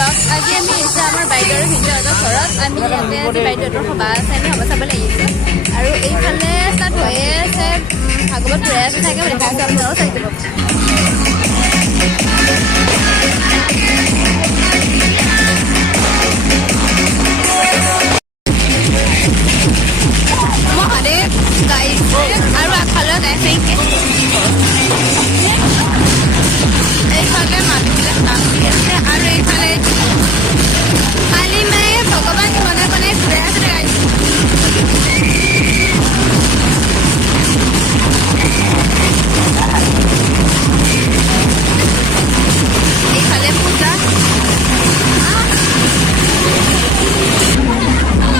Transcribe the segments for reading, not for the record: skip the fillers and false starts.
আজি আমি আহিছোঁ আমাৰ বাইদেউৰ ভিনদেউহঁতৰ ঘৰত। আমি ইয়াতে আজি বাইদেউহঁতৰ সভা আছে, আমি সভা চাবলৈ আহিছোঁ। আৰু এইফালে ষ্টাৰ্ট হৈয়ে আছে, ভাগৱত হৈয়ে আছে চাগে বুলি দেখাইছোঁ, আপোনালোকেও চাই দিব। মহাদেৱ গাইছে আৰু আগফালেও গাইছে। এইফালে মানুহবিলাক নাচি আছে আৰু এইফালে কালি মায়ে ভগৱান বনাই বনাই ঘূৰাই আছে গাইছে। এইফালে পূজা,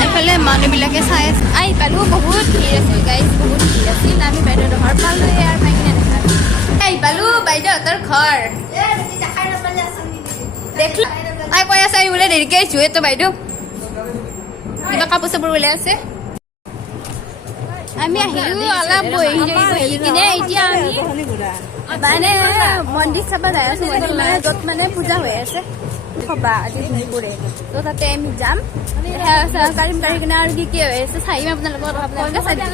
এইফালে মানুহবিলাকে চাই আছে। আহি পালোঁ, বহুত ভিৰ আছিল গাইজ, বহুত ভিৰ আছিল। আমি বাইদেউহঁতৰ ঘৰ পালোঁ আৰু মাইকিনে দেখা আহি পালোঁ বাইদেউহঁতৰ ঘৰ। দেখলো আই কৈ আছে বোলে দেৰিকে আহিছোঁ। এইটো বাইদেউ কিবা কাপোৰ চাপোৰ ওলাই আছে। আমি আহিলোঁ অলপ বহি কিনে এতিয়া আমি মানে মন্দিৰ চাব যাই আছোঁ। মন্দিৰ মানে য'ত মানে পূজা হৈ আছে সভা আজি ঘূৰে, তো তাতে আমি যাম। কাঢ়িম কাঢ়ি কিনে আৰু কি কি হৈ আছে চাই আপোনালোকৰ চাই দিম।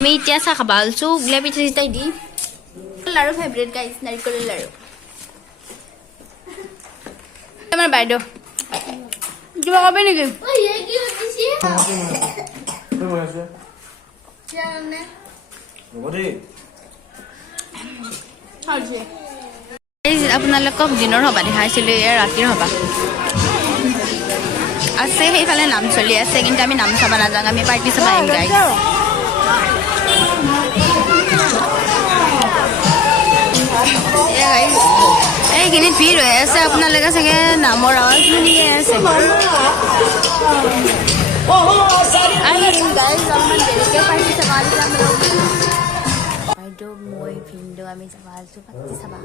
আমি এতিয়া চাহ খাব আলছো গুলা পিঠা চিঠাই দি লাৰু ফেভৰেট গাইছ নাৰিকলৰ লাৰু। আমাৰ বাইদেউ কিবা কবি নেকি? আপোনালোকক দিনৰ সভা দেখাইছিলোঁ, এয়া ৰাতিৰ সভা আছে। সেইফালে নাম চলি আছে, কিন্তু আমি নাম চাব নাযাওঁ, আমি পাৰ্টি চাব আহিম গাইছ। এইখিনিত ভিৰ হৈ আছে, আপোনালোকে চাগে নামৰ আৱাজ শুনিয়ে আছে। বাইদেউ মই ভিনদেউ আমি যাব আছো পাতি চাবা।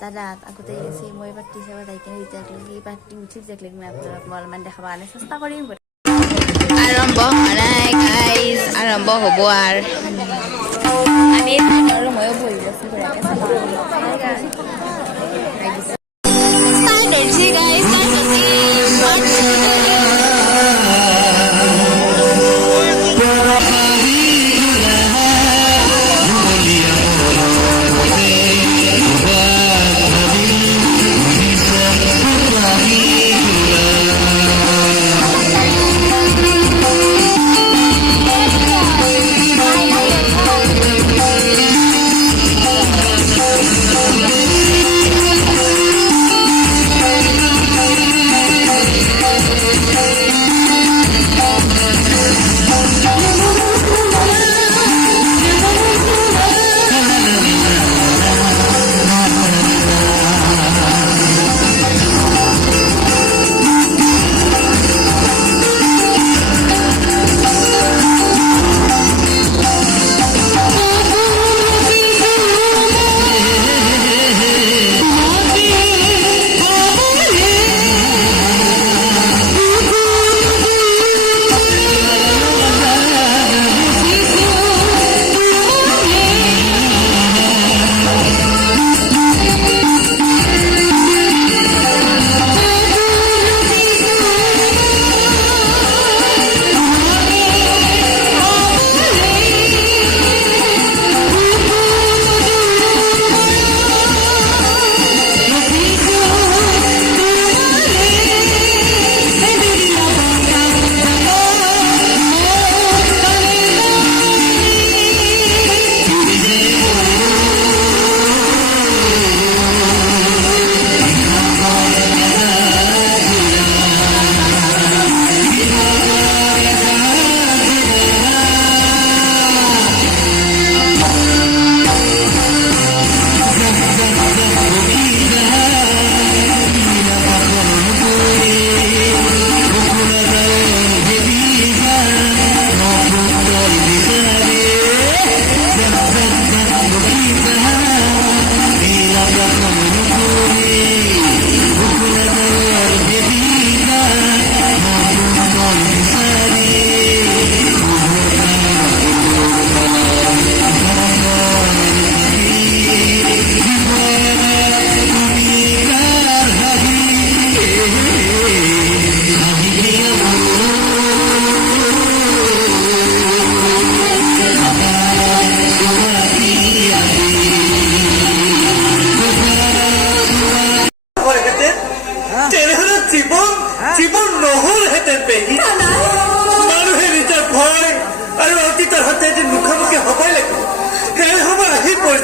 দাদা আগতে আছে, মই পাতি চাব যাই কিনে যেতিয়া পাতি উঠি যাকলে মই আপোনালোক মই অলপমান দেখাব কাৰণে চেষ্টা কৰিম। আৰম্ভ হোৱা নাই গাইজ, আৰম্ভ হ'ব আৰু আমি আৰু ময়ো বহি আছো ঘূৰাকে চাব।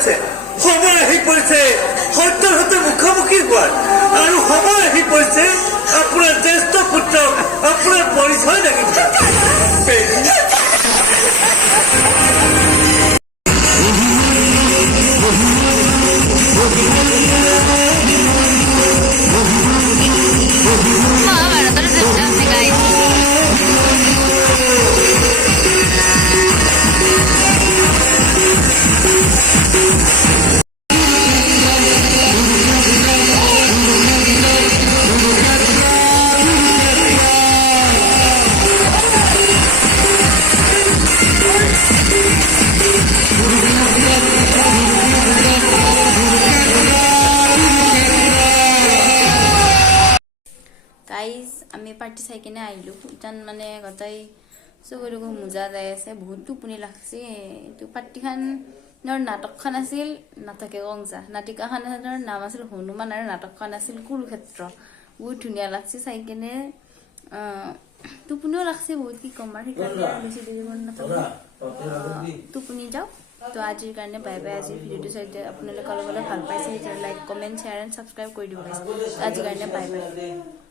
পৰিছে সময় আহি পৰিছে সত্যৰ সৈতে মুখামুখি হোৱাৰ আৰু সময় আহি পৰিছে আপোনাৰ জ্যেষ্ঠ পুত্ৰক আপোনাৰ পৰিচয় দাঙি ধৰা গাইজ আমি পাৰ্টি চাই কিনে আহিলোঁ ইটান মানে গোটেই চকুৰ মোজা যাই আছে বহুত টোপনি লাগছে এইটো পাৰ্টিখনৰ নাটকখন আছিল নাটকে কংজা নাটিকাখনৰ নাম আছিল হনুমান আৰু নাটকখন আছিল কুৰুক্ষেত্ৰ বহুত ধুনীয়া লাগছে চাই কিনে টোপনিও লাগছে বহুত কি কম আৰু সেইকাৰণে বেছি দেৰি মন নাথাকে টোপনি যাওঁ তো আজিৰ কাৰণে বাই বাই আজিৰ ভিডিঅ'টো চাই আপোনালোকে অলপ ভাল পাইছে তেতিয়া like comment share and subscribe কৰি দিব আজিৰ কাৰণে বাই বাই